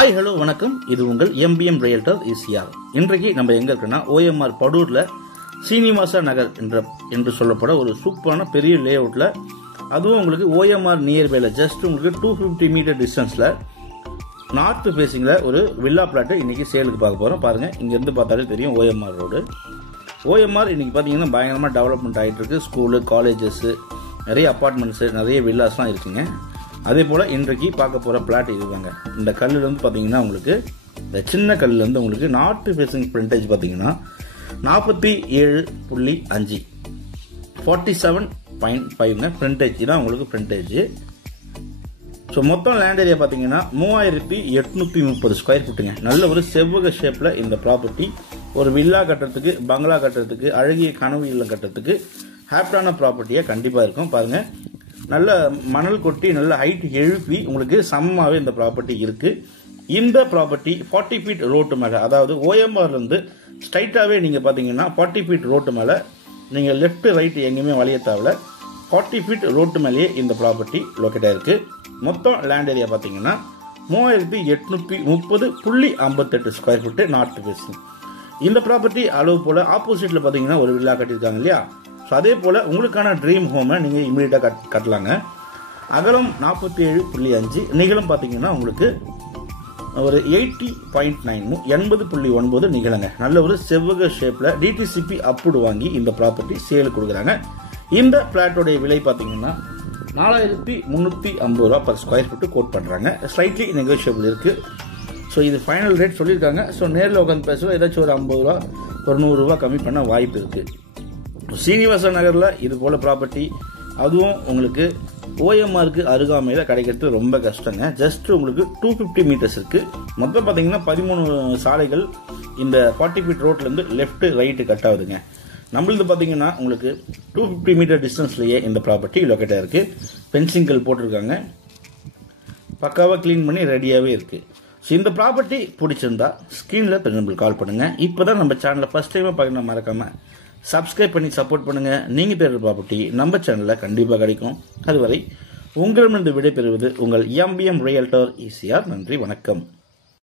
Hi hello வணக்கம். இது உங்கள் எம்பிஎம் ரியல்டர் ஈசிஆர். இன்றைக்கு நம்ம எங்க இருக்குன்னா ஓஎம்ஆர் படூர்ல சீனிவாச நகர் என்று சொல்லப்பட ஒரு சூப்பரான பெரிய லே அவுட்ல, அதுவும் உங்களுக்கு ஓஎம்ஆர் நியர்பைல ஜஸ்ட் உங்களுக்கு 250 மீட்டர் டிஸ்டன்ஸ்ல நார்த் ஃபேசிங்ல ஒரு வில்லா பிளாட் இன்னைக்கு சேலுக்கு பார்க்க போறோம். பாருங்க, இங்க இருந்து பார்த்தாலே தெரியும் ஓஎம்ஆர் ரோடு. ஓஎம்ஆர் இன்னைக்கு பாத்தீங்கன்னா பயங்கரமா டெவலப்மெண்ட் ஆயிட்டு இருக்கு. ஸ்கூலு, காலேஜஸ், நிறைய அபார்ட்மெண்ட்ஸ், நிறைய வில்லாஸ்லாம் இருக்குங்க. அதே போல இன்றைக்கு பார்க்க போற பிளாட் இதுதாங்க. இந்த கல்லுல இருந்து பாத்தீங்கன்னா உங்களுக்கு, இந்த சின்ன கல்லுல இருந்து உங்களுக்கு நார்த் ஃபேசிங் ஃப்ரண்டேஜ் பாத்தீங்கன்னா 47.5 47.5 ஃப்ரண்டேஜ் தான் உங்களுக்கு ஃப்ரண்டேஜ். ஸோ மொத்தம் லேண்ட் ஏரியா பாத்தீங்கன்னா 3830 ஸ்கொயர் ஃபீட்டுங்க. நல்ல ஒரு செவ்வக ஷேப்ல இந்த ப்ராப்பர்ட்டி ஒரு வில்லா கட்டுறதுக்கு, பங்களா கட்டுறதுக்கு, அழகிய கனவு இல்லம் கட்டுறதுக்கு ஹாப்டான ப்ராப்பர்ட்டியா கண்டிப்பா இருக்கும். பாருங்க, நல்ல மணல் கொட்டி நல்ல ஹைட் எழுப்பி உங்களுக்கு சமமாவே இந்த ப்ராப்பர்ட்டி இருக்கு. இந்த ப்ராப்பர்ட்டி 40 ஃபீட் ரோட்டு மேல, அதாவது ஓஎம்ஆர்ல இருந்து ஸ்ட்ரைட்டாவே நீங்க பாத்தீங்கன்னா 40 ஃபீட் ரோட்டு மேல, நீங்க லெஃப்ட் ரைட் எங்கேயுமே வழிய தேவையில்ல, 40 ஃபீட் ரோட்டு மேலேயே இந்த ப்ராப்பர்ட்டி லொக்கேட் ஆயிருக்கு. மொத்தம் லேண்ட் ஏரியா பாத்தீங்கன்னா 3830.58 ஸ்கொயர் ஃபீட் நார்த் ஃபேசிங். இந்த ப்ராப்பர்ட்டி அளவு போல ஆப்போசிட்ல பாத்தீங்கன்னா ஒரு வில்லா கட்டியிருக்காங்க இல்லையா. அதே போல உங்களுக்கான ட்ரீம் ஹோமை நீங்க இமீடியட்டா கட்டலாங்க. அகலம் 47.5, நீளம் பாத்தீங்கன்னா உங்களுக்கு ஒரு 80.9 80.9 நீளங்க. நல்ல ஒரு செவ்வக ஷேப்ல டிடிசிபி அப்ரூவ் வாங்கி இந்த ப்ராப்பர்ட்டி சேல் கொடுக்குறாங்க. இந்த பிளாட்டோட விலை பாத்தீங்கன்னா 4350 ரூபாய் பர் ஸ்கொயர் ஃபீட் கோட் பண்றாங்க. ஸ்லைட்லி நெகோஷியபிள் இருக்கு. ஸோ இது ஃபைனல் ரேட் சொல்லியிருக்காங்க. ஸோ நேரில் உட்காந்து பேசுவோம். ஏதாச்சும் ஒரு 50 ரூபா, ஒரு 100 ரூபாய் கம்மி பண்ண வாய்ப்பு இருக்கு. சீனிவாச நகர்ல இது போல ப்ராப்பர்ட்டி, அதுவும் உங்களுக்கு ஓஎம்ஆருக்கு அருகாமையில கிடைக்கிறது ரொம்ப கஷ்டங்க. ஜஸ்ட் உங்களுக்கு 250 மீட்டர்ஸ் இருக்கு. மொத்தம் பாத்தீங்கன்னா 13 சாலைகள் இந்த 40 ஃபீட் ரோட்ல இருந்து லெப்ட் ரைட் கட் ஆகுதுங்க. நம்மளது பாத்தீங்கன்னா உங்களுக்கு 250 மீட்டர் டிஸ்டன்ஸ்லயே இந்த ப்ராப்பர்ட்டி லொக்கேட் ஆயிருக்கு. பென்சிங்கல் போட்டிருக்காங்க, பக்காவா கிளீன் பண்ணி ரெடியாவே இருக்கு. ஸோ இந்த ப்ராப்பர்ட்டி பிடிச்சிருந்தா ஸ்கிரீன்ல நம்பருக்கு கால் பண்ணுங்க. இப்பதான் நம்ம சேனலை ஃபர்ஸ்ட் டைமா பார்க்கணும், மறக்காம சப்ஸ்கிரைப் பண்ணி சப்போர்ட் பண்ணுங்க. நீங்க தேடுற ப்ராப்பர்ட்டி நம்ம சேனல்ல கண்டிப்பா கிடைக்கும். அதுவரை உங்களிடமிருந்து விடைபெறுவது உங்கள் எம்பிஎம் ரியல்டர் ஈசிஆர். நன்றி, வணக்கம்.